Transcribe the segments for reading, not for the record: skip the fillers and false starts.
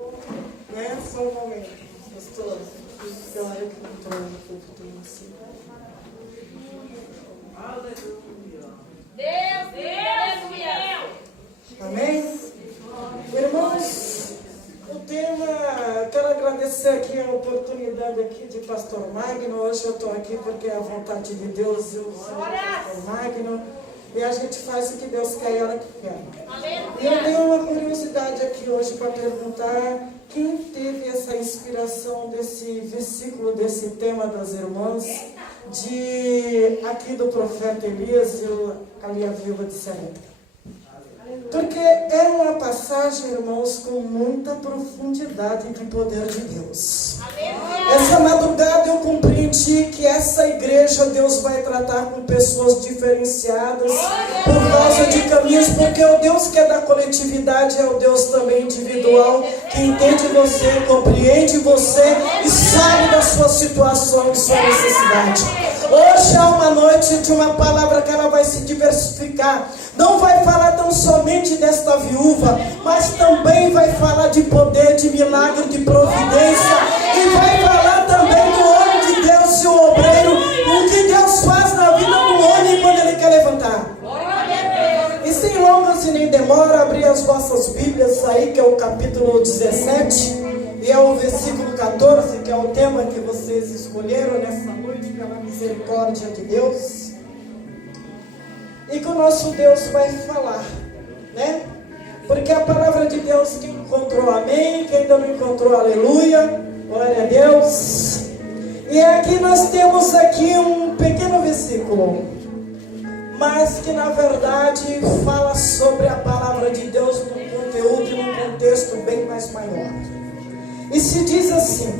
Né? Só um momento, pastor. Senhora que controla o povo assim. Aleluia. Deus. Amém? Irmãos, o tema, quero agradecer aqui a oportunidade aqui de Pastor Magno. Hoje eu estou aqui porque é a vontade de Deus e o Pastor Magno. E a gente faz o que Deus quer e a hora que quer. E eu tenho uma curiosidade aqui hoje para perguntar quem teve essa inspiração desse versículo, desse tema das irmãs, aqui do profeta Elias e ali a viúva de Sarepta. Porque é uma passagem, irmãos, com muita profundidade de poder de Deus. Essa madrugada eu compreendi que essa igreja Deus vai tratar com pessoas diferenciadas por causa de caminhos, porque o Deus que é da coletividade é o Deus também individual, que entende você, compreende você e sabe da sua situação e sua necessidade. Hoje é uma noite de uma palavra que ela vai se diversificar. Não vai falar tão somente desta viúva, mas também vai falar de poder, de milagre, de providência. E vai falar também do homem de Deus e o obreiro, o que Deus faz na vida do homem quando ele quer levantar. E sem longas e nem demora, abrir as vossas Bíblias aí, que é o capítulo 17. E é o versículo 14, que é o tema que vocês escolheram nessa noite, pela misericórdia de Deus. E que o nosso Deus vai falar, né? Porque a palavra de Deus, quem encontrou amém, quem ainda não encontrou aleluia, glória a Deus. E aqui nós temos aqui um pequeno versículo, mas que na verdade fala sobre a palavra de Deus num conteúdo e num contexto bem mais maior. E se diz assim: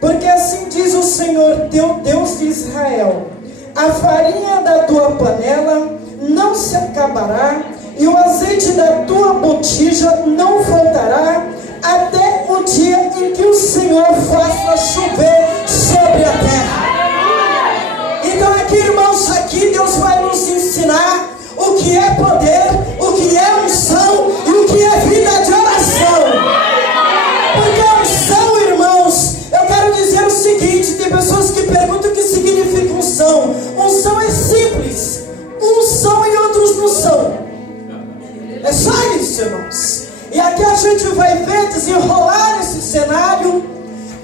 porque assim diz o Senhor teu Deus de Israel, a farinha da tua panela não se acabará, e o azeite da tua botija não faltará, até o dia em que o Senhor faça chover sobre a terra. Então aqui, irmãos, aqui Deus vai nos ensinar o que é poder, o que é unção e o que é vida de oração. Porque a unção, irmãos, eu quero dizer o seguinte: tem pessoas que perguntam o que significa unção. Unção é simples, são e outros não são. É só isso, irmãos. E aqui a gente vai ver desenrolar esse cenário,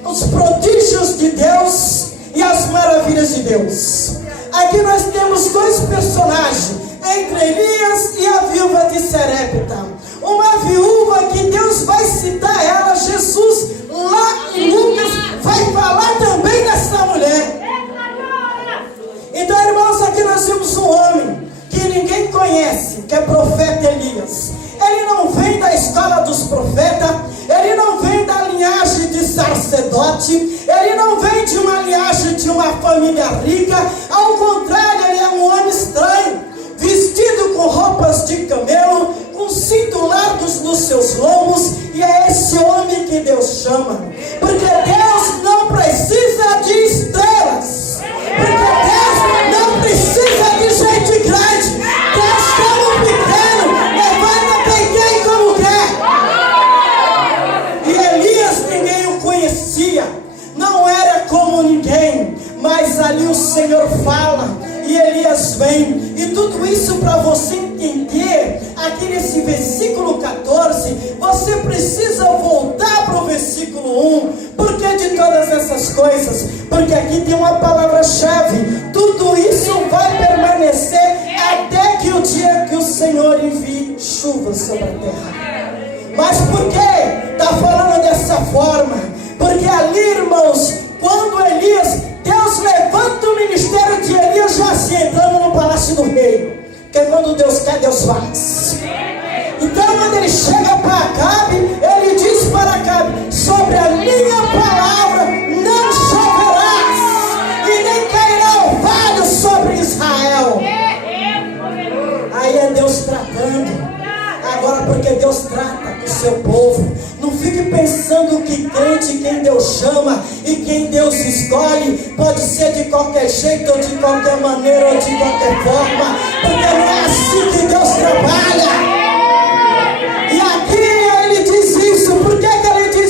os prodígios de Deus e as maravilhas de Deus. Aqui nós temos dois personagens, entre Elias e a viúva de Sarepta. Uma viúva que Deus vai citar ela, Jesus, lá em Lucas, vai falar também dessa mulher. Então, irmãos, aqui nós temos um homem que ninguém conhece, que é profeta Elias. Ele não vem da escola dos profetas, ele não vem da linhagem de sacerdote, ele não vem de uma linhagem de uma família rica. Ao contrário, ele é um homem estranho, vestido com roupas de camelo, com cinto largos nos seus lombos. E é esse homem que Deus chama, porque Deus não precisa de estrelas, porque Deus não precisa de gente grande. Deus chama o pequeno, levanta quem quer e como quer. E Elias, ninguém o conhecia, não era como ninguém, mas ali o Senhor fala e Elias vem. E tudo isso para você entender, aqui nesse versículo 14, você precisa voltar para o versículo 1. Por que de todas essas coisas? Porque aqui tem uma palavra-chave: tudo isso vai permanecer até que o dia que o Senhor envie chuva sobre a terra. Mas por que está falando dessa forma? Porque ali, irmãos, quando Elias, Deus levanta o ministério de Elias já se entrando no palácio do rei. Porque quando Deus quer, Deus faz. Então quando ele chega para Acabe, ele diz para Acabe: sobre a minha palavra não choverás, e nem cairá orvalho sobre Israel. Aí é Deus tratando. Agora, porque Deus trata com o seu povo, não fique pensando que crente, quem Deus chama e quem Deus escolhe, pode ser de qualquer jeito, ou de qualquer maneira, ou de qualquer forma, porque não é assim que Deus trabalha. E aqui ele diz isso. Por que ele diz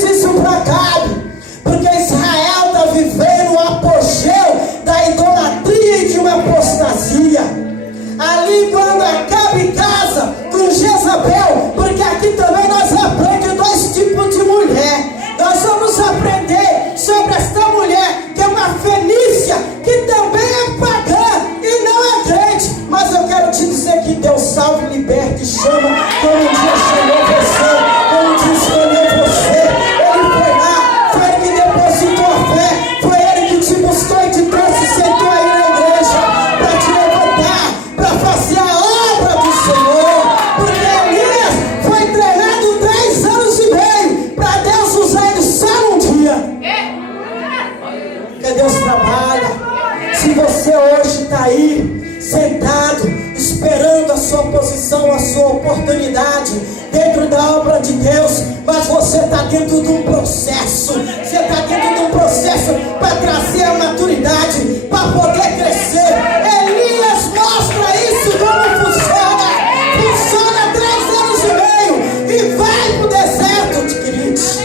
maturidade dentro da obra de Deus, mas você está dentro de um processo. Você está dentro de um processo para trazer a maturidade, para poder crescer. Elias mostra isso como funciona. Funciona 3 anos e meio e vai para o deserto, queridos.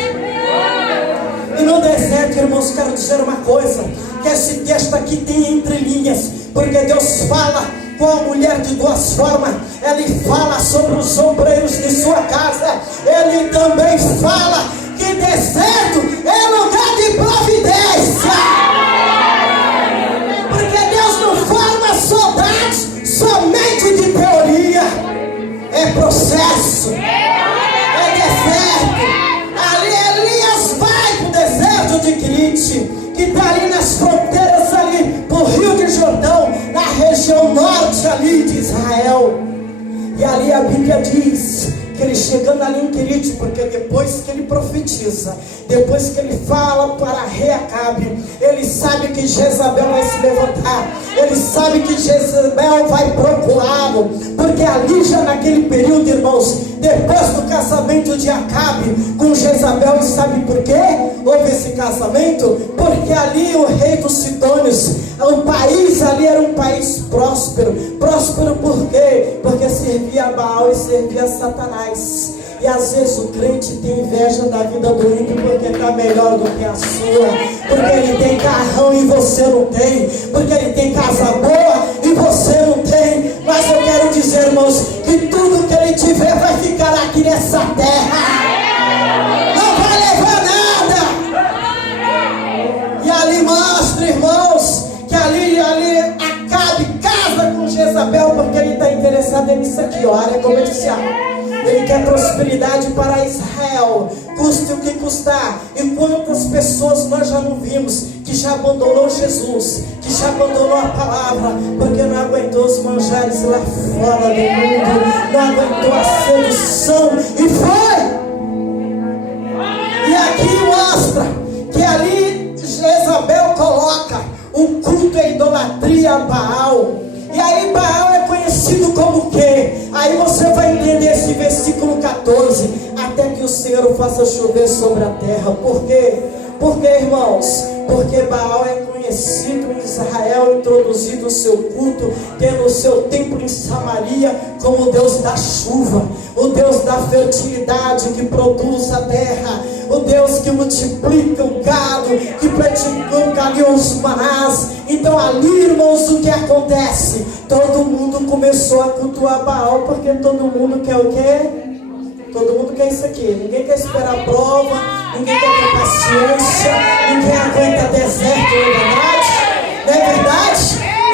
E no deserto, irmãos, quero dizer uma coisa, que esse texto aqui tem entrelinhas, porque Deus fala com a mulher de 2 formas. Ele fala sobre os obreiros de sua casa. Ele também fala que deserto é lugar de providência, porque Deus não forma soldados somente de teoria. É processo, é deserto. Ali Elias vai para o deserto de Crite, que está ali nas fronteiras ali do Rio de Jordão, na região norte ali de Israel. E ali a Bíblia diz que ele chegando ali em Querite, porque depois que ele profetiza, depois que ele fala para rei Acabe, ele sabe que Jezabel vai se levantar, ele sabe que Jezabel vai procurá-lo, porque ali já naquele período, irmãos, depois do casamento de Acabe com Jezabel, e sabe por quê houve esse casamento? Porque ali o rei dos Sidônios, o país ali era um país próspero. Próspero por quê? Porque servia a Baal e servia a Satanás. E às vezes o crente tem inveja da vida do ímpio, porque está melhor do que a sua, porque ele tem carrão e você não tem, porque ele tem casa boa e você não tem. Mas eu quero dizer, irmãos, que tudo que ele tiver vai ficar aqui nessa terra, não vai levar nada. E ali mostra, irmãos, que ali Acabe casa com Jezabel, porque ele está interessado nisso aqui. Olha como eu disse, ele quer prosperidade para Israel, custe o que custar. E quantas pessoas nós já não vimos que já abandonou Jesus, que já abandonou a palavra, porque não aguentou os manjares lá fora do mundo, não aguentou a sedução e foi. E aqui mostra que ali Jezabel coloca um culto à idolatria a Baal. E aí Baal é conhecido como o quê? Aí você vai entender esse versículo 14. Até que o Senhor faça chover sobre a terra. Por quê? Porque, irmãos, porque Baal é conhecido em Israel, introduzido o seu culto, tendo o seu templo em Samaria como o Deus da chuva, o Deus da fertilidade que produz a terra, o Deus que multiplica o gado, que multiplica ali os manás. Então ali, irmãos, o que acontece? Todo mundo começou a cultuar Baal, porque todo mundo quer o quê? Todo mundo quer isso aqui. Ninguém quer esperar a prova, ninguém quer ter paciência, ninguém aguenta deserto, não é verdade? Não é verdade?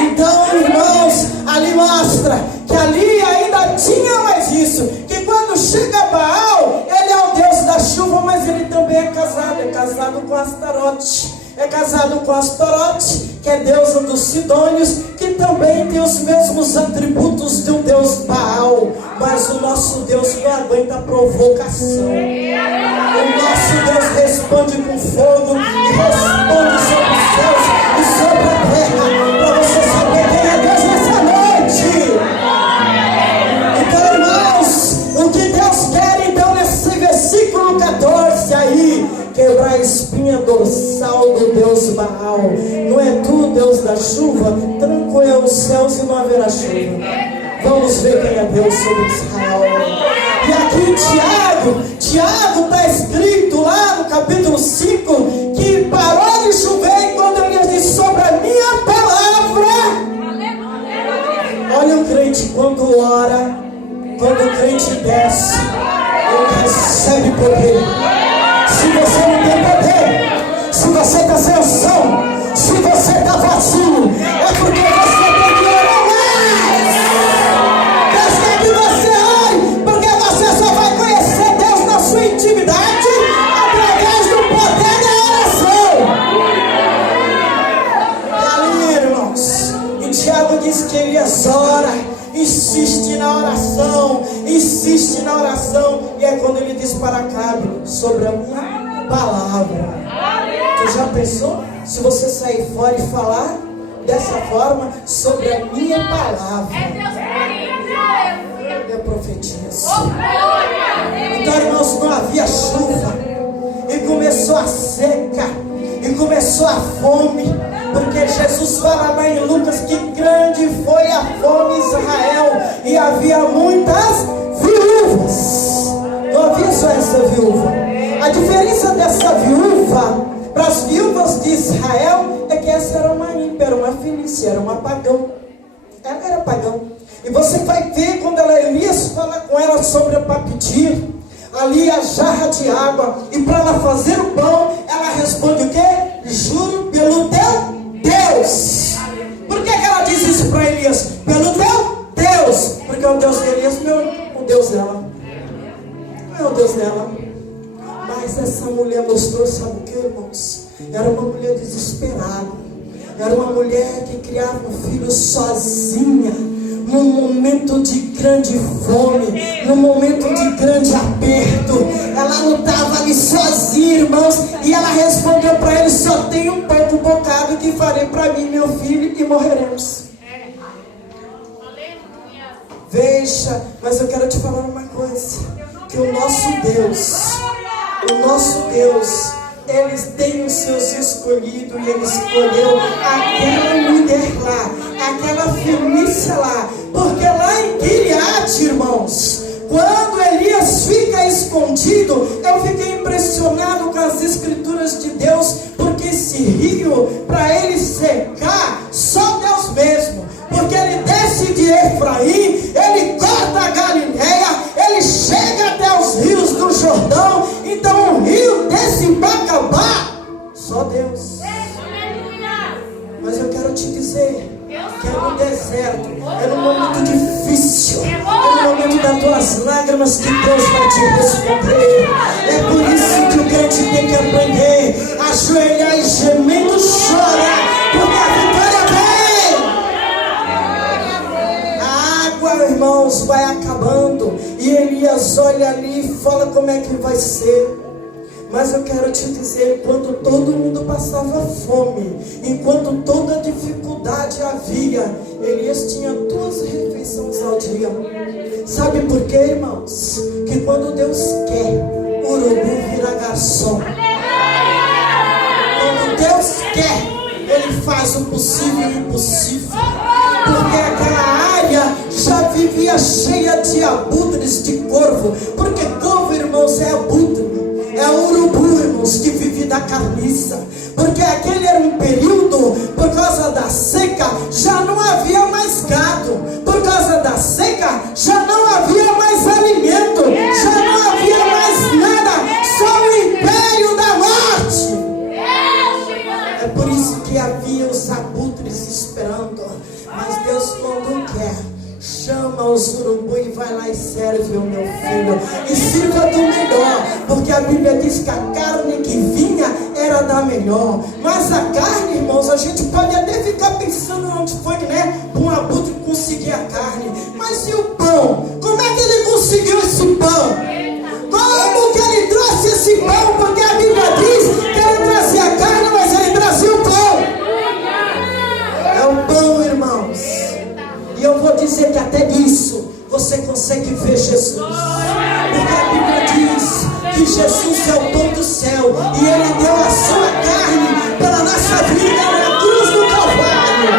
Então, irmãos, ali mostra que ali ainda tinha mais isso, que quando chega Baal, ele é o Deus da chuva, mas ele também é casado com Astarote. É casado com Astarote, que é deusa dos Sidônios, que também tem os mesmos atributos do Deus Baal. Mas o nosso Deus não aguenta provocação. O nosso Deus responde com fogo, e responde sobre os céus e sobre a terra, para você saber quem é Deus nessa noite. Então, irmãos, o que Deus quer então nesse versículo 14 aí, quebrar a espinha dorsal do Deus Baal. Não é tu, Deus da chuva? Tranquilo os céus e não haverá chuva. Vamos ver quem é Deus sobre Israel. E aqui Tiago está escrito lá no capítulo 5, que parou de chover quando ele disse sobre a minha palavra. Olha o crente quando ora, quando o crente desce, ele recebe poder. Se você não tem poder, se você está sem unção, se você está vazio, é porque você tem que orar mais. Deus quer que você ore, porque você só vai conhecer Deus na sua intimidade através do poder da oração. E ali, irmãos, e Tiago diz que Elias ora, insiste na oração, e é quando ele diz para Acabe, sobre a minha palavra. Tu já pensou? Se você sair fora e falar dessa forma, sobre a minha palavra, eu profetizo. dias. Então, irmãos, não havia chuva, e começou a seca, e começou a fome, porque Jesus fala lá em Lucas que grande foi a fome em Israel, e havia muitas viúvas. Não havia só essa viúva. A diferença dessa viúva para as viúvas de Israel é que essa era uma ímpia, era uma fenícia, era uma pagã. Ela era pagã. E você vai ver quando Elias fala com ela sobre para pedir ali a jarra de água e para ela fazer o pão, ela responde o quê? Juro pelo teu Deus. Por que ela diz isso para Elias? Pelo teu Deus. Porque o Deus de Elias não é o Deus dela. Não é o Deus dela. Mas essa mulher mostrou, sabe o que, irmãos? Era uma mulher desesperada. Era uma mulher que criava um filho sozinha, num momento de grande fome, num momento de grande aperto. Ela não estava ali sozinha, irmãos, e ela respondeu para ele: só tem um pouco bocado que farei para mim, meu filho, e morreremos. Veja, mas eu quero te falar uma coisa, que o nosso Deus, Ele tem os seus escolhidos, e Ele escolheu aquela mulher lá, aquela fenícia lá, porque lá em Gileade, irmãos, quando Elias fica escondido, eu fiquei impressionado com as escrituras de Deus, porque esse rio, para ele secar, só Deus mesmo, porque ele desce de Efraim, ele corta a Galileia, ele chega até os rios do Jordão. Então o rio desce para acabar, só Deus. Mas eu quero te dizer que é no deserto, é no momento difícil, é no momento das tuas lágrimas que Deus vai te responder. É por isso que o crente tem que aprender a ajoelhar e gemendo chorar, porque a vitória vem. A água, irmãos, vai acabando, e Elias olha ali e fala como é que vai ser. Mas eu quero te dizer, enquanto todo mundo passava fome, enquanto toda dificuldade havia, Elias tinha 2 refeições ao dia. Sabe por quê, irmãos? Que quando Deus quer, o urubu vira garçom. Quando Deus quer, Ele faz o possível e o impossível. Porque aquela área já vivia cheia de abutres, de corvo. Porque corvo, irmãos, é abutre. É o urubu, irmãos, que vive da carniça. Porque aquele era um período, por causa da seca, já não havia mais gado. Por causa da seca, já não havia mais alimento. Já não havia mais nada. Só o império da morte. É por isso que havia os abutres esperando. Mas Deus, quando quer, chama os urubu e vai lá e serve o meu filho. E sirva do melhor, porque a Bíblia diz que a carne que vinha era da melhor. Mas a carne, irmãos, a gente pode até ficar pensando onde foi, né? Um abutre conseguir a carne. Mas e o pão? Como é que ele conseguiu esse pão? Como que ele trouxe esse pão? Porque a Bíblia diz que ele trazia a carne, mas ele trazia o pão. É o pão, irmãos. E eu vou dizer que até disso você consegue ver Jesus. Porque a Bíblia diz que Jesus é o pão do céu, e Ele deu a sua carne pela nossa vida na cruz do Calvário.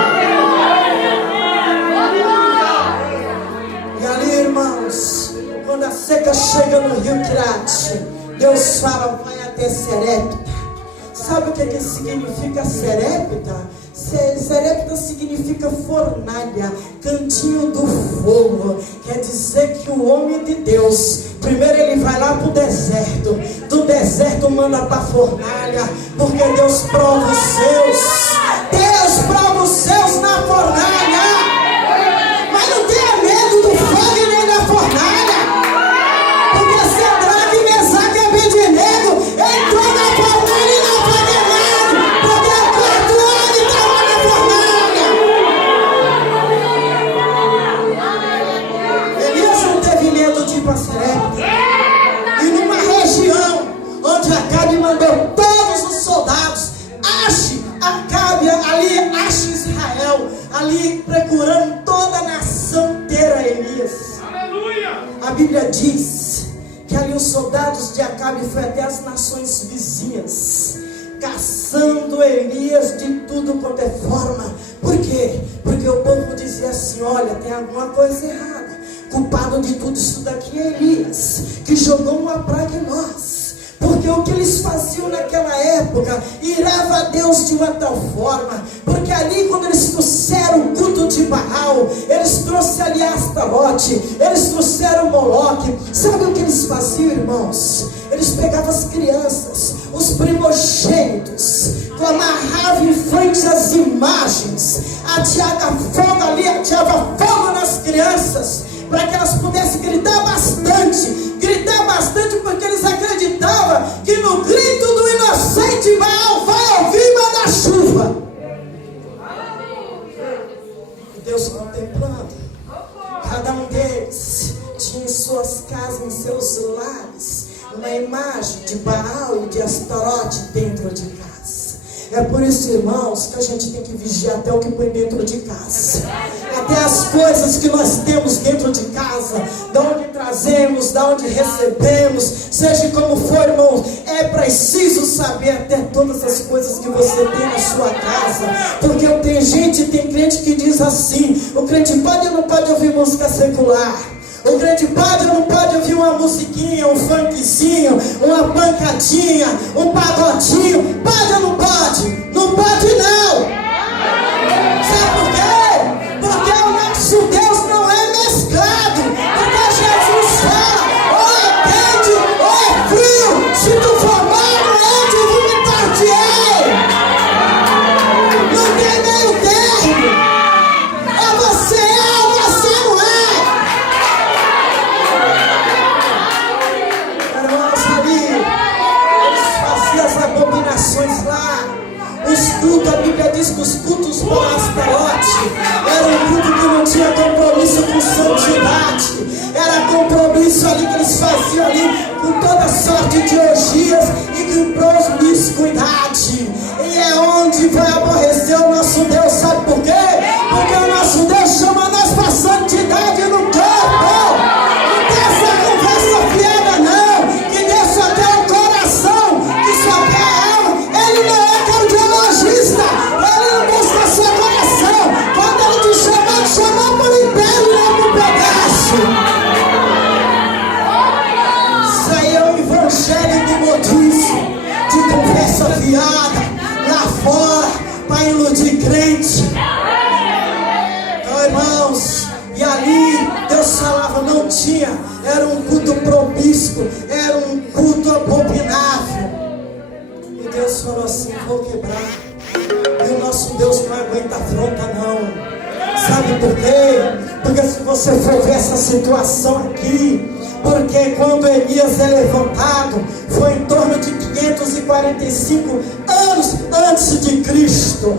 E ali, irmãos, quando a seca chega no rio Quirate, Deus fala: vai até Serepta. Sabe o que significa Serepta? Serepta significa fornalha, cantinho do fogo. Quer dizer que o homem de Deus, primeiro ele vai lá para o deserto, do deserto manda para a fornalha, porque Deus prova os seus. Deus prova os seus na fornalha. Mas não tenha medo do fogo e nem da fornalha, porque Sadraque, Mesaque e Abednego entrou na fornalha e não foi queimado, porque o quarto homem estava na fornalha. Elias não teve medo de ir para Serepta. E numa região onde Acabe mandou todos os soldados, Acabe ali, ache Israel, ali procurando toda a nação inteira Elias. Aleluia! A Bíblia diz que ali os soldados de Acabe foram até as nações vizinhas, caçando Elias de tudo quanto é forma. Por quê? Porque o povo dizia assim: olha, tem alguma coisa errada. Culpado de tudo isso daqui é Elias, que jogou uma praga em nós. Porque o que eles faziam naquela época irava a Deus de uma tal forma. Porque ali, quando eles trouxeram o culto de Baal, eles trouxeram ali Astarote, eles trouxeram Moloque. Sabe o que eles faziam, irmãos? Eles pegavam as crianças, os primogênitos, amarravam em frente às imagens, ateava fogo ali, ateava fogo nas crianças, para que elas pudessem gritar bastante, porque eles acreditavam que no grito do inocente Baal vai ouvir mandar chuva. E Deus contemplando, cada um deles tinha em suas casas, em seus lares, uma imagem de Baal e de Astarote dentro de casa. É por isso, irmãos, que a gente tem que vigiar até o que põe dentro de casa, até as coisas que nós temos dentro de casa, da onde trazemos, da onde recebemos, seja como for, irmãos. É preciso saber até todas as coisas que você tem na sua casa, porque tem crente que diz assim: o crente pode ou não pode ouvir música secular? O crente pode ou não pode ouvir uma musiquinha, um funkzinho, uma pancadinha, um pagodinho? Pode ou não pode? Não pode não! Sabe por quê? Porque o nosso Deus não é mesclado. Porque Jesus fala: ou é quente ou é frio. Se tu for morno, eu te vomitar-te-ei. Não tem meio termo. Ou você é ou você não é. Abominações lá, os cultos, a Bíblia diz que os cultos para Astarote era um culto que não tinha compromisso com santidade, era compromisso ali que eles faziam ali com toda sorte de orgias e com promiscuidade. E é onde vai aborrecer o nosso Deus. Sabe por quê? Porque o nosso Deus chama nós para santidade no corpo. Não tem essa conversa fiada não, que Deus só quer um coração, que só quer a alma. Ele não é cardiologista, ele não busca seu coração. Quando ele te chamou por inteiro, não por pedaço. Isso aí é o evangelho do modismo, de conversa fiada lá fora, para iludir crente. Então, irmãos, e ali Deus falava, não tinha, era um culto promíscuo, era um culto abominável. E Deus falou assim: vou quebrar. E o nosso Deus não aguenta afronta não. Sabe por quê? Porque se você for ver essa situação aqui, porque quando Elias é levantado, foi em torno de 545 anos antes de Cristo.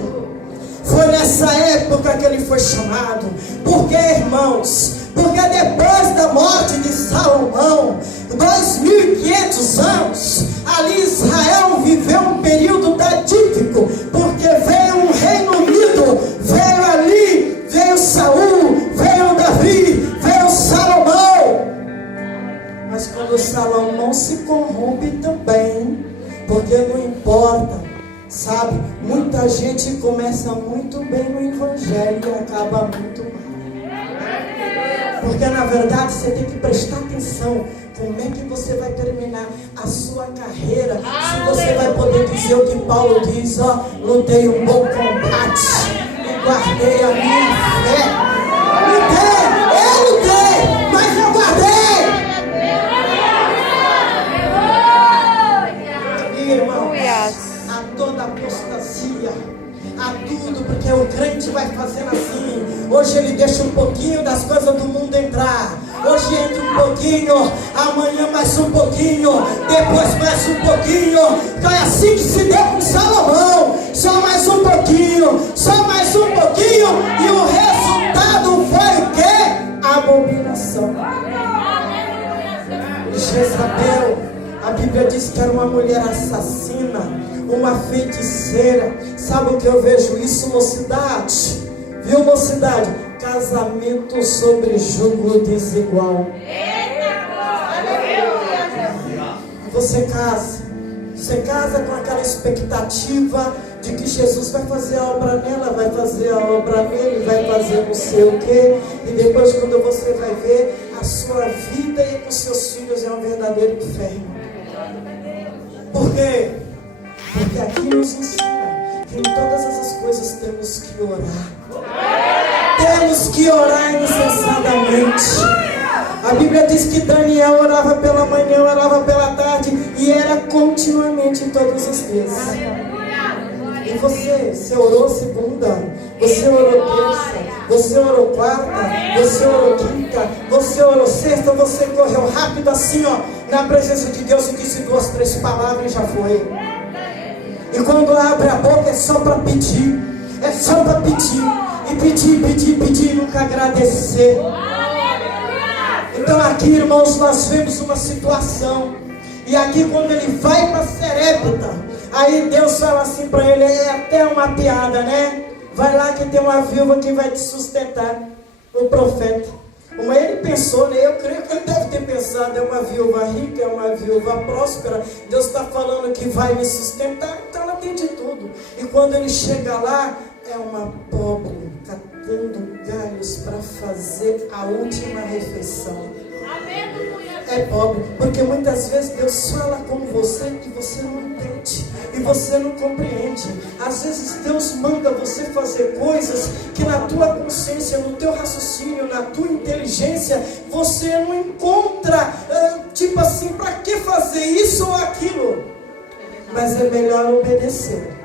Foi nessa época que ele foi chamado. Por quê, irmãos? Porque depois da morte de Salomão, 2500 anos, ali Israel viveu um período datífico, porque veio um reino unido, veio ali, veio Saul, veio Davi, veio Salomão. Mas quando Salomão se corrompe também, porque não importa, sabe, muita gente começa muito bem no evangelho e acaba muito mal. Porque na verdade você tem que prestar atenção como é que você vai terminar a sua carreira, se você vai poder dizer o que Paulo diz: ó, lutei um bom combate e guardei a minha fé. Lutei, mas eu guardei. E irmãos, a toda apostasia, a tudo, porque o crente vai fazendo assim. Hoje ele deixa um pouquinho das coisas do mundo entrar. Hoje entra um pouquinho, amanhã mais um pouquinho, depois mais um pouquinho. Então é assim que se deu com Salomão. Só mais um pouquinho, só mais um pouquinho, e o resultado foi o quê? Abominação. Jezabel, a Bíblia diz que era uma mulher assassina, uma feiticeira. Sabe o que eu vejo isso, mocidade? Viu, mocidade? Casamento sobre jugo desigual. você casa. Você casa com aquela expectativa de que Jesus vai fazer a obra nela, vai fazer a obra nele, vai fazer não sei o quê. E depois, quando você vai ver, a sua vida e com seus filhos é um verdadeiro inferno. Por quê? Porque aqui nos ensina que em todas essas coisas temos que orar. Temos que orar incessantemente. A Bíblia diz que Daniel orava pela manhã, orava pela tarde, e era continuamente todos os dias. E você orou segunda, você orou terça, você orou quarta, você orou quinta, você orou sexta, você correu rápido assim, ó, na presença de Deus e disse 2, 3 palavras e já foi. E quando abre a boca é só para pedir, é só para pedir, e pedir, e nunca agradecer. Então aqui, irmãos, nós vemos uma situação. E aqui quando ele vai para Sarepta, aí Deus fala assim para ele, é até uma piada, né? Vai lá que tem uma viúva que vai te sustentar. O profeta. Mas ele pensou, né? Eu creio que ele deve ter pensado, é uma viúva rica, é uma viúva próspera. Deus está falando que vai me sustentar, então ela tem de tudo. E quando ele chega lá, é uma pobre, catando galhos para fazer a última refeição. É pobre, porque muitas vezes Deus fala com você e você não entende, e você não compreende. Às vezes Deus manda você fazer coisas que na tua consciência, no teu raciocínio, na tua inteligência, você não encontra, tipo assim, para que fazer isso ou aquilo? Mas é melhor obedecer.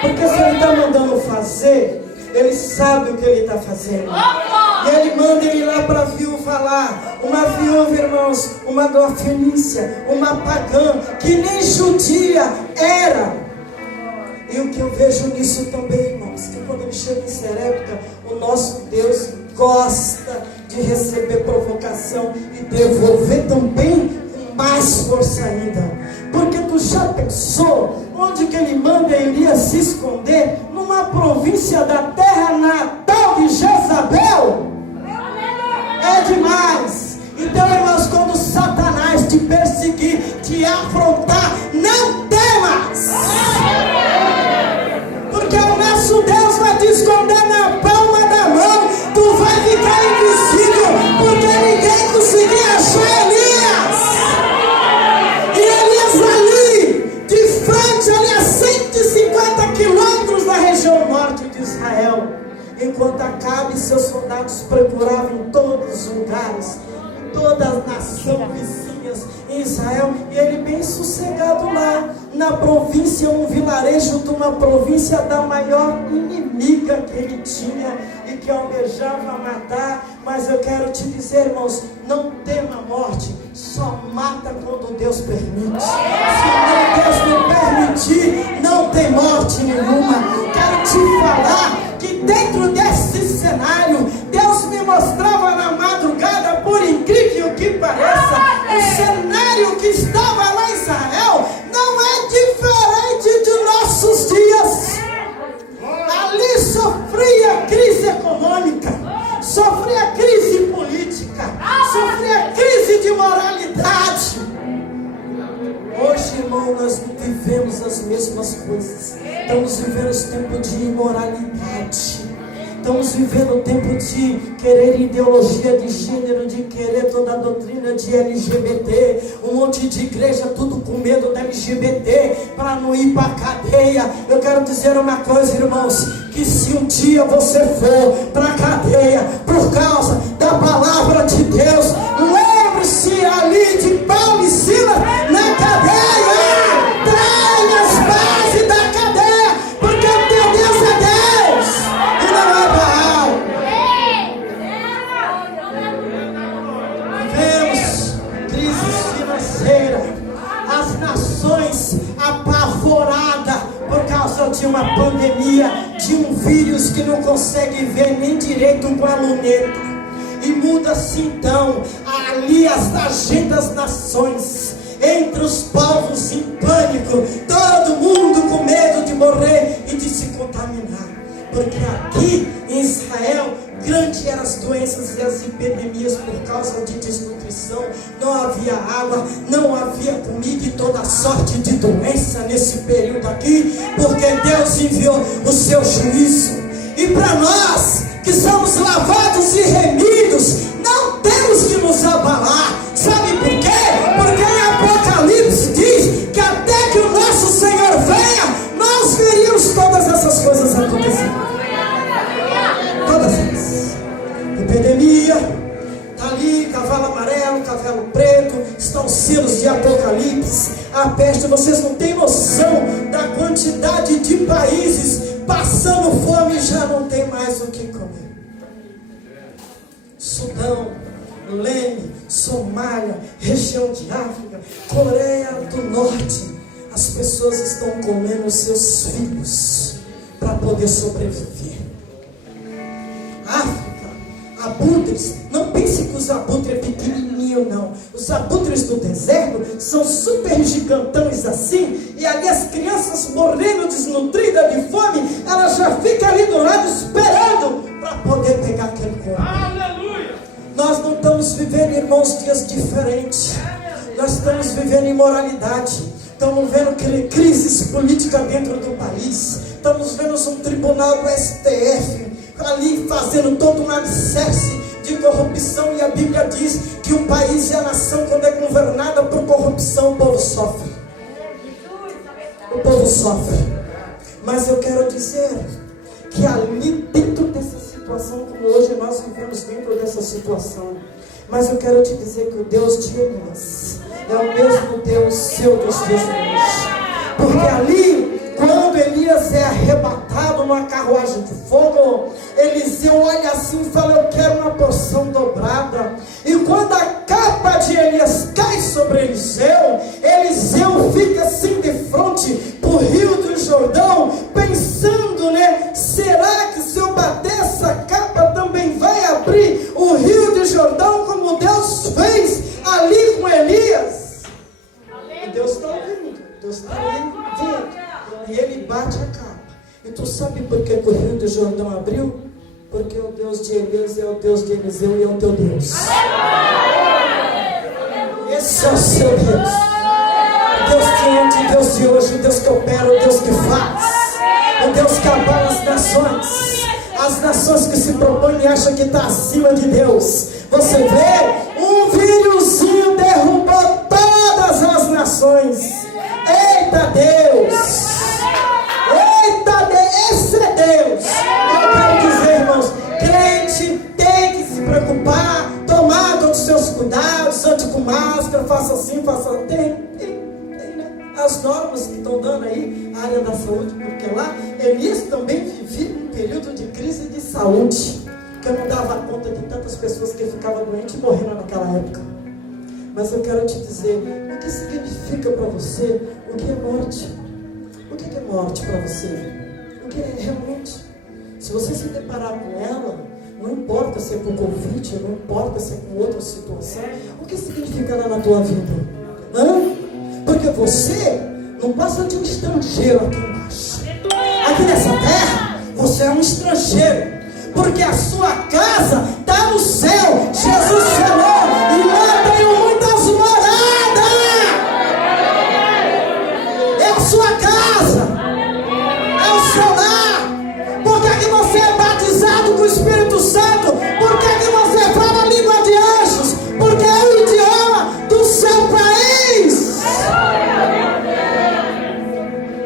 Porque se ele está mandando fazer, ele sabe o que ele está fazendo. E ele manda ele lá para a viúva lá. Uma viúva, irmãos, uma da Fenícia, uma pagã, que nem judia era. E o que eu vejo nisso também, irmãos, que quando ele chega em Sarepta, o nosso Deus gosta de receber provocação e devolver também com mais força ainda. Porque tu já pensou onde que ele manda Elias se esconder? Numa província da terra natal de Jezabel? É demais. Então, irmãos, quando Satanás te perseguir, te afrontar, não temas. Porque o nosso Deus vai te esconder na palma da mão. Tu vai ficar invisível, porque ninguém conseguia achar Elias. De frente ali a 150 quilômetros da região norte de Israel, enquanto Acabe e seus soldados procuravam em todos os lugares, em toda a nação vizinhas em Israel, e ele bem sossegado lá na província, um vilarejo de uma província da maior inimiga que ele tinha e que almejava matar. Mas eu quero te dizer, irmãos, não tema a morte, só mata quando Deus permite. Se Deus não permitir, não tem morte nenhuma. Quero te falar que dentro desse cenário, Deus me mostrava na madrugada, por incrível que pareça, o cenário que estava lá em Israel não é diferente de nossos dias. Ali sofria crise econômica, sofria crise política, sofria crise de moralidade. Hoje, irmão, nós vivemos as mesmas coisas. Estamos vivendo esse tempo de imoralidade. Estamos vivendo o tempo de querer ideologia de gênero, de querer toda a doutrina de LGBT, um monte de igreja tudo com medo da LGBT, para não ir para a cadeia. Eu quero dizer uma coisa, irmãos, que se um dia você for para a cadeia por causa da palavra de Deus, lembre-se ali de Paulo e Silas na cadeia. Traia as bases da cadeia, porque o teu Deus é Deus e não é Baal. Vivemos crise financeira, as nações apavoradas por causa de uma pandemia, de um vírus que não consegue ver nem direito com a luneta. E muda-se então ali as agendas das nações, entre os povos em pânico, todo mundo com medo de morrer e de se contaminar. Porque aqui em Israel, grandes eram as doenças e as epidemias por causa de desnutrição. Não havia água, não havia comigo e toda sorte de doença nesse período aqui, porque Deus enviou o seu juízo. E para nós que somos lavados e remidos, não temos que nos abalar. Sabe por quê? Porque em Apocalipse diz que até que o nosso Senhor venha, nós veríamos todas essas coisas acontecendo. Todas elas. Epidemia, está ali, cavalo amarelo, cavalo preto, estão os selos de Apocalipse, a peste. Vocês não têm noção da quantidade de países passando fome e já não tem mais o que comer. Sudão, Leme, Somália, região de África, Coreia do Norte, as pessoas estão comendo seus filhos para poder sobreviver. África, abutres, não pense que os abutres é pequenininho não. Os abutres do deserto são super gigantões assim, e ali as crianças morrendo desnutridas de fome, elas já ficam ali do lado esperando para poder pegar aquele corpo. Aleluia! Nós não estamos vivendo, irmãos, dias diferentes. Nós estamos vivendo imoralidade. Estamos vendo crises políticas dentro do país. Estamos vendo um tribunal do STF ali fazendo todo um alicerce de corrupção. E a Bíblia diz que o país e a nação, quando é governada por corrupção, o povo sofre. O povo sofre. Mas eu quero dizer que ali dentro dessa situação, como hoje nós vivemos dentro dessa situação, mas eu quero te dizer que o Deus de Elias é o mesmo Deus seu dos dias de hoje. Porque ali, quando Elias é arrebatado numa carruagem de fogo, Eliseu olha assim e fala: eu quero uma porção dobrada. E quando a capa de Elias cai sobre Eliseu, Eliseu fica assim de frente para o rio do Jordão, pensando, né? Será que se eu bater essa capa também vai abrir o rio do Jordão, como Deus fez ali com Elias? E Deus está ouvindo, Deus está vendo. E ele bate a capa. E tu sabe por que o rio do Jordão abriu? Porque o Deus de Elias é o Deus de Eliseu e é o teu Deus. Esse é o seu Deus. Deus de ontem, Deus de hoje, o Deus que opera, o Deus que faz, o Deus que abala as nações. As nações que se propõem e acham que está acima de Deus. Você vê, um vírusinho derrubou todas as nações. Eita Deus! Eita Deus! Esse é Deus! Eu quero dizer, irmãos, crente tem que se preocupar, tomar todos os seus cuidados, ande com máscara, faça assim, faça assim. Tem, né? As normas que estão dando aí, a área da saúde, porque lá Elias também vivia um período de crise de saúde, que eu não dava conta de tantas pessoas que ficavam doentes e morrendo naquela época. Mas eu quero te dizer, o que significa para você, o que é morte? O que é morte para você? O que é realmente? Se você se deparar com ela, não importa se é com Covid, não importa se é com outra situação, o que significa ela na tua vida? Porque você não passa de um estrangeiro aqui embaixo. Aqui nessa terra, você é um estrangeiro. Porque a sua casa está no céu. Jesus falou, e lá tenho muitas moradas. É a sua casa, é o seu lar. Por que você é batizado com o Espírito Santo? Por que você fala a língua de anjos? Porque é o idioma do seu país.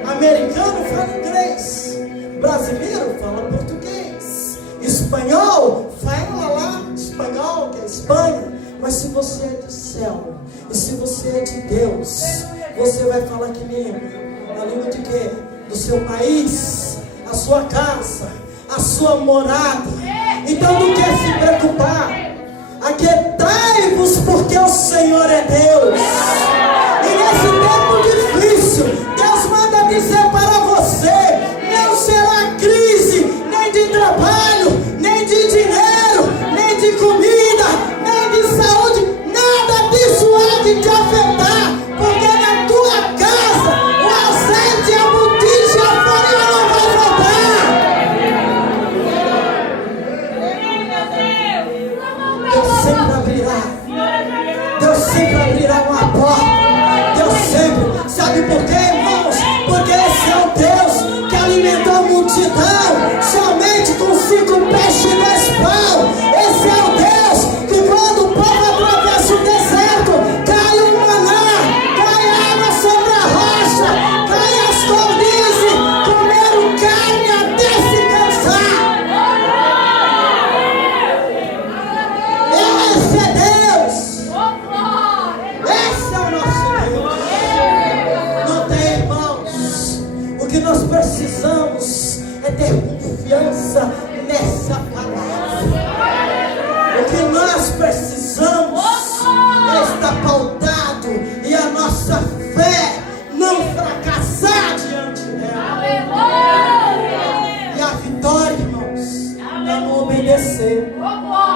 Americano fala inglês, brasileiro fala português, espanhol fala lá espanhol, que é Espanha. Mas se você é do céu, e se você é de Deus, você vai falar que língua? A língua de quê? Do seu país, a sua casa, a sua morada. Então não quer se preocupar. Aquietai-vos, porque o Senhor é Deus. E nesse tempo difícil, Deus manda dizer para você: não será crise, nem de trabalho, nem de dinheiro, nem de comida, nem de saúde. Nada disso há de te afetar, porque na tua casa o azeite, a botija, a farinha não vai faltar. Deus sempre abrirá uma porta. Esse é o Deus que alimentou a multidão somente com 5 peixes e 2 pães. Esse é o Deus que quando o povo atravessa o deserto, cai um maná, cai água sobre a rocha, cai as cordizes, comeram carne até se cansar. Esse é Deus. Esse é o nosso Deus. Não tem, irmãos. O que nós precisamos é ter confiança nessa palavra. O que nós precisamos é estar pautado e a nossa fé não fracassar diante dela. E a vitória, irmãos, é não obedecer.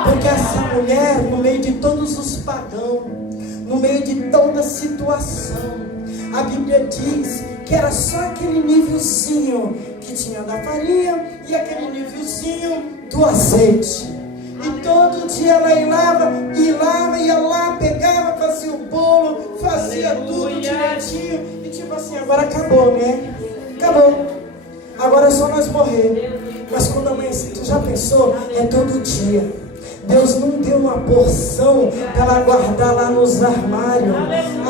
Porque essa mulher, no meio de todos os pagãos, no meio de toda situação, a Bíblia diz que era só aquele nívelzinho que tinha da farinha e aquele nívelzinho do azeite. E todo dia ela ia lá, pegava, fazia o bolo, fazia tudo direitinho. E tipo assim, agora acabou, né? Acabou. Agora é só nós morrer. Mas quando amanhecer, tu já pensou? É todo dia. Deus não deu uma porção para ela guardar lá nos armários.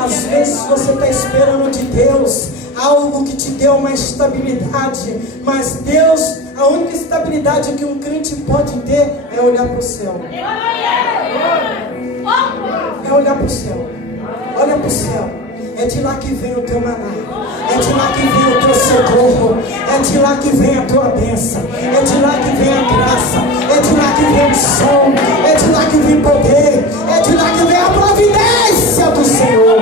Às vezes você está esperando de Deus algo que te deu uma estabilidade, mas Deus, a única estabilidade que um crente pode ter é olhar para o céu. É olhar para o céu. Olha para o céu. É de lá que vem o teu maná. É de lá que vem o teu socorro. É de lá que vem a tua bênção. É de lá que vem a graça. É de lá que vem o som. É de lá que vem poder. É de lá que vem a providência do Senhor.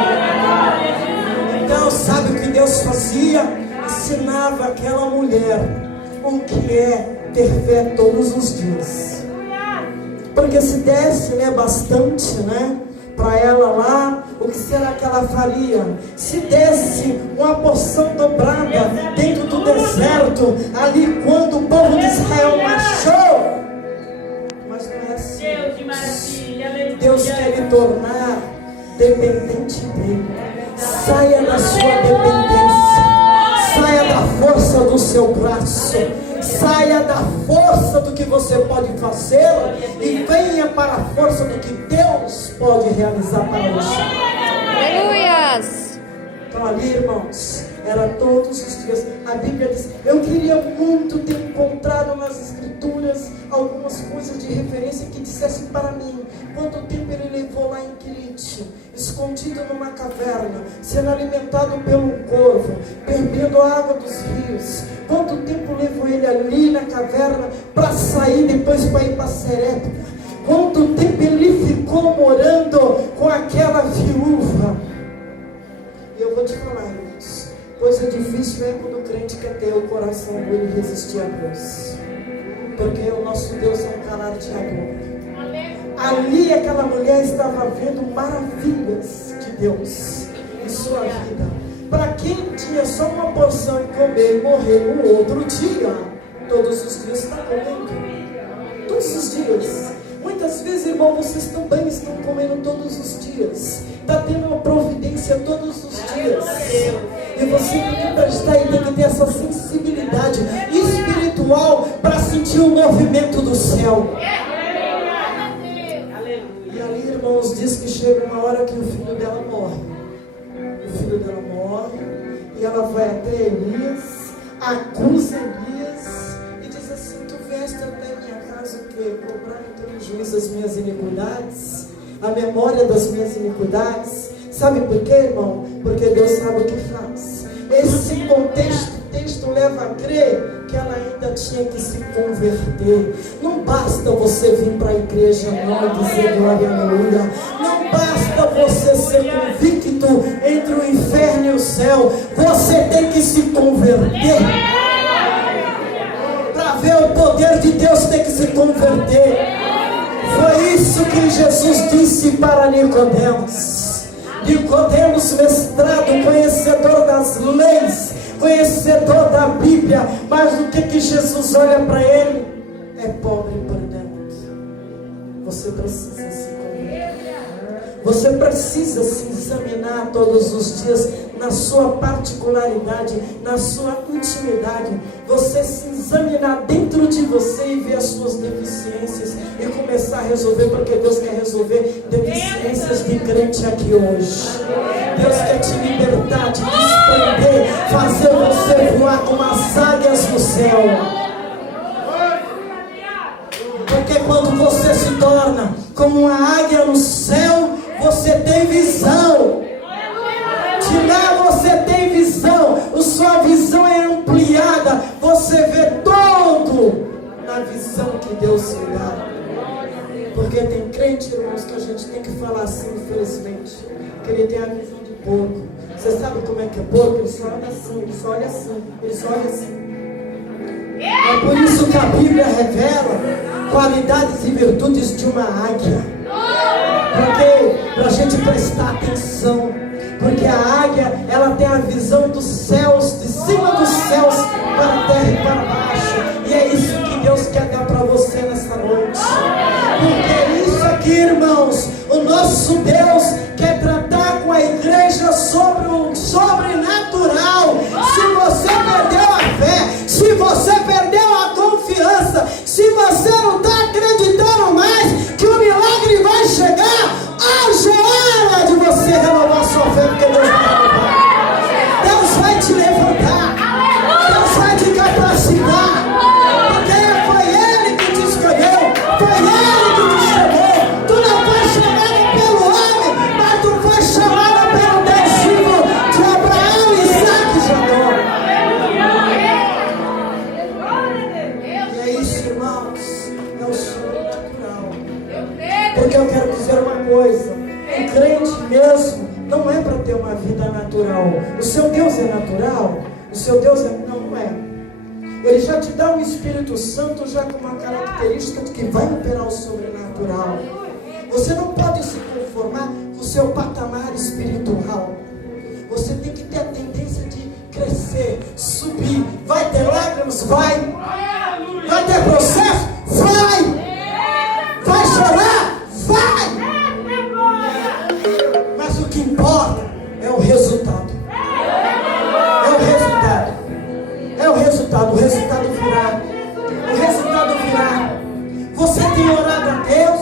Então, sabe o que Deus fazia? Ensinava aquela mulher o que é ter fé todos os dias. Porque se desse, né, bastante, né, para ela lá, o que será que ela faria? Se desse uma porção dobrada dentro do deserto, ali quando o povo de Israel marchou. Mas não é assim. Deus quer lhe tornar dependente dele. Saia da sua dependência. Saia da força do seu braço. Saia da força do que você pode fazer e venha para a força do que Deus pode realizar para você. Aleluias! Então ali, irmãos, era todos os dias. A Bíblia diz, eu queria muito ter encontrado nas Escrituras algumas coisas de referência que dissessem para mim quanto tempo ele levou lá em Crite, escondido numa caverna, sendo alimentado pelo corvo, bebendo a água dos rios. Quanto tempo levou ele ali na caverna para sair depois para ir para Serepta? Quanto tempo ele ficou morando com aquela viúva? E eu vou te falar, irmãos, coisa difícil é quando o crente quer ter o coração dele e resistir a Deus. Porque o nosso Deus é um galardeador. Ali aquela mulher estava vendo maravilhas de Deus em sua vida. Para quem tinha só uma porção e comer e morrer no outro dia, todos os dias está comendo. Todos os dias. Muitas vezes, irmão, vocês também estão comendo todos os dias. Está tendo uma providência todos os dias. E você tem que prestar e tem que ter essa sensibilidade espiritual para sentir o movimento do céu. E ali, irmãos, diz que chega uma hora que o filho dela morre. O filho dela morre e ela vai até Elias, acusa Elias e diz assim: tu vieste até minha casa o quê? Cobrar então em juízo as minhas iniquidades, a memória das minhas iniquidades. Sabe por quê, irmão? Porque Deus sabe o que faz. Esse texto leva a crer que ela ainda tinha que se converter. Não basta você vir para a igreja não dizer glória a aleluia. Não basta você ser convicto entre o inferno e o céu. Você tem que se converter. Para ver o poder de Deus, tem que se converter. Foi isso que Jesus disse para Nicodemos. Nicodemos, mestrado, conhecedor das leis, conhecedor da Bíblia, mas o que Jesus olha para ele? É pobre por dentro. Você precisa se converter. Você precisa se examinar todos os dias na sua particularidade, na sua intimidade. Você se examinar dentro de você e ver as suas deficiências e começar a resolver, porque Deus quer resolver deficiências de crente aqui hoje. Deus quer te libertar, te desprender, fazer você voar como as águias no céu. Porque quando você se torna como uma águia no céu, você tem visão. De lá você tem visão. A sua visão é ampliada. Você vê todo na visão que Deus lhe dá. Porque tem crente, irmãos, que a gente tem que falar assim, infelizmente, que ele tem a visão de porco. Você sabe como é que é porco? Ele só olha assim, ele só olha assim, ele só olha assim. É por isso que a Bíblia revela qualidades e virtudes de uma águia. Porque para a gente prestar atenção, porque a águia, ela tem a visão dos céus, de cima dos céus para a terra e para baixo. E é isso que Deus quer dar para você nessa noite. Porque é isso aqui, irmãos, o nosso Deus quer tratar com a igreja sobre o sobrenatural. Se você perdeu a fé, se você perdeu a confiança, se você não está acreditando mais que o milagre vai chegar, hoje é hora de você renovar sua fé, porque Deus vai renovar. Deus vai te levantar, Deus vai te capacitar, porque foi Ele que te escolheu, foi Ele que te chamou. Tu não foi chamado pelo homem, mas tu foi chamado pelo Deus vivo de Abraão, Isaac e Jacó. E é isso, irmãos, é o sobrenatural. Porque eu quero dizer uma coisa: o crente mesmo não é para ter uma vida natural. O seu Deus é natural? O seu Deus é... não é. Ele já te dá um Espírito Santo já com uma característica de que vai operar o sobrenatural. Você não pode se conformar com o seu patamar espiritual. Você tem que ter a tendência de crescer, subir. Vai ter lágrimas? Vai. Vai ter processo? Vai. Vai chorar? Vai. Mas o que importa é o resultado. É o resultado. É o resultado. O resultado virá. O resultado virá. Você tem orado a Deus,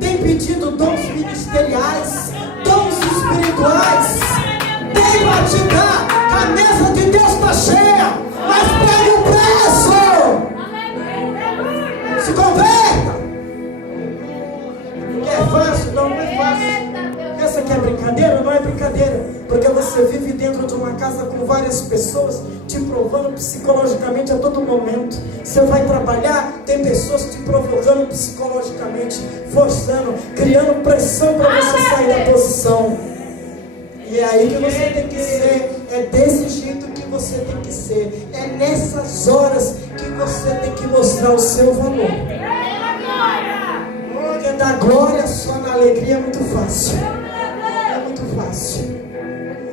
tem pedido dons ministeriais, dons espirituais. Tem para te dar. A mesa de Deus está cheia, mas pague o preço. Se converta. É fácil? Não, não é fácil. Essa aqui é brincadeira? Não é brincadeira. Porque você vive dentro de uma casa com várias pessoas te provando psicologicamente a todo momento. Você vai trabalhar, tem pessoas te provocando psicologicamente, forçando, criando pressão para você sair da posição. E é aí que você tem que ser. É desse jeito que você tem que ser. É nessas horas que você tem que mostrar o seu valor. Porque dar glória só na alegria é muito fácil. É muito fácil.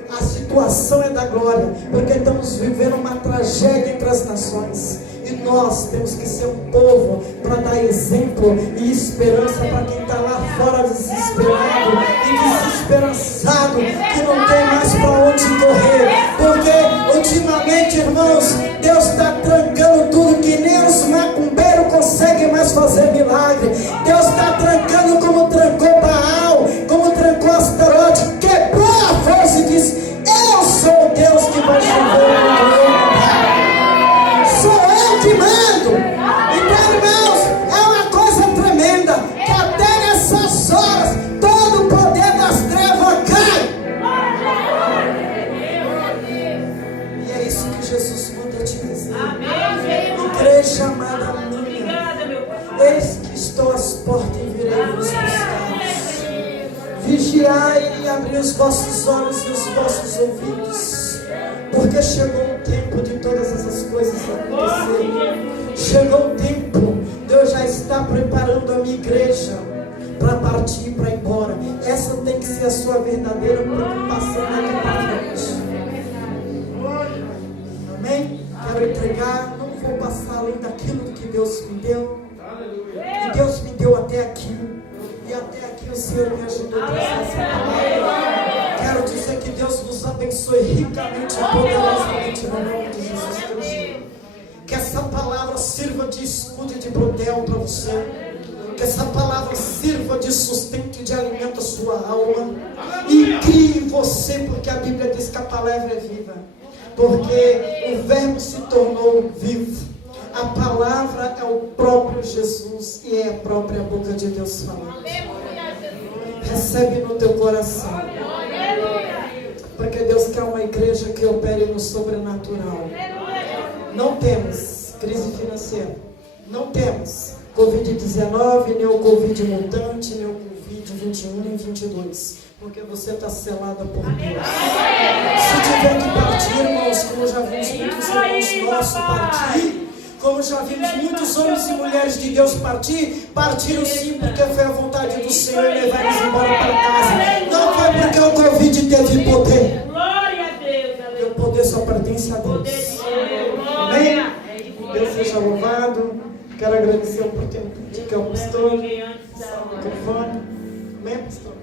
A situação é da glória, porque estamos vivendo uma tragédia entre as nações. E nós temos que ser um povo para dar exemplo e esperança para quem está lá fora desesperado e desesperançado, que não tem mais para onde correr. Porque ultimamente, irmãos, Deus está trancando tudo, que nem os macumbeiros conseguem mais fazer milagre. Deus está trancando como trancou Baal, como trancou Astarote, quebrou a força e disse: eu sou o Deus que vai chover. Sou eu que mando. Então, irmãos, é uma coisa tremenda, que até nessas horas todo o poder das trevas cai. E é isso que Jesus manda te dizer. Igreja amada minha, eis que estou às portas e virei vos buscar. Vigiai e abri os vossos olhos e os vossos ouvidos, porque chegou o tempo de todas essas coisas acontecerem. Chegou o tempo, Deus já está preparando a minha igreja para partir, para ir embora. Essa tem que ser a sua verdadeira preocupação daqui para frente. Amém? Quero entregar, não vou passar além daquilo que Deus me deu. E Deus me deu até aqui. E até aqui eu o Senhor me ajudou a trazer essa palavra. Quero dizer que Deus nos abençoe ricamente e poderosamente no nome de Jesus Cristo. Que essa palavra sirva de escudo e de brodel para você. Que essa palavra sirva de sustento e de alimento à sua alma. E crie em você, porque a Bíblia diz que a palavra é viva. Porque o verbo se tornou vivo. A palavra é o próprio Jesus e é a própria boca de Deus falando. Recebe no teu coração. Porque Deus quer uma igreja que opere no sobrenatural. Não temos crise financeira. Não temos Covid-19, nem o Covid mutante, nem o Covid-21, nem 22. Porque você está selada por Deus. Se tiver que partir, irmãos, como já vimos muitos irmãos nossos partir, como já vimos muitos homens e mulheres de Deus partir, partiram sim porque foi a vontade do Senhor levar eles embora para casa. Não foi porque o Covid teve poder. E o poder só pertence a Deus. Amém? Deus seja louvado. Quero agradecer a oportunidade que é o pastor. Amém, pastor?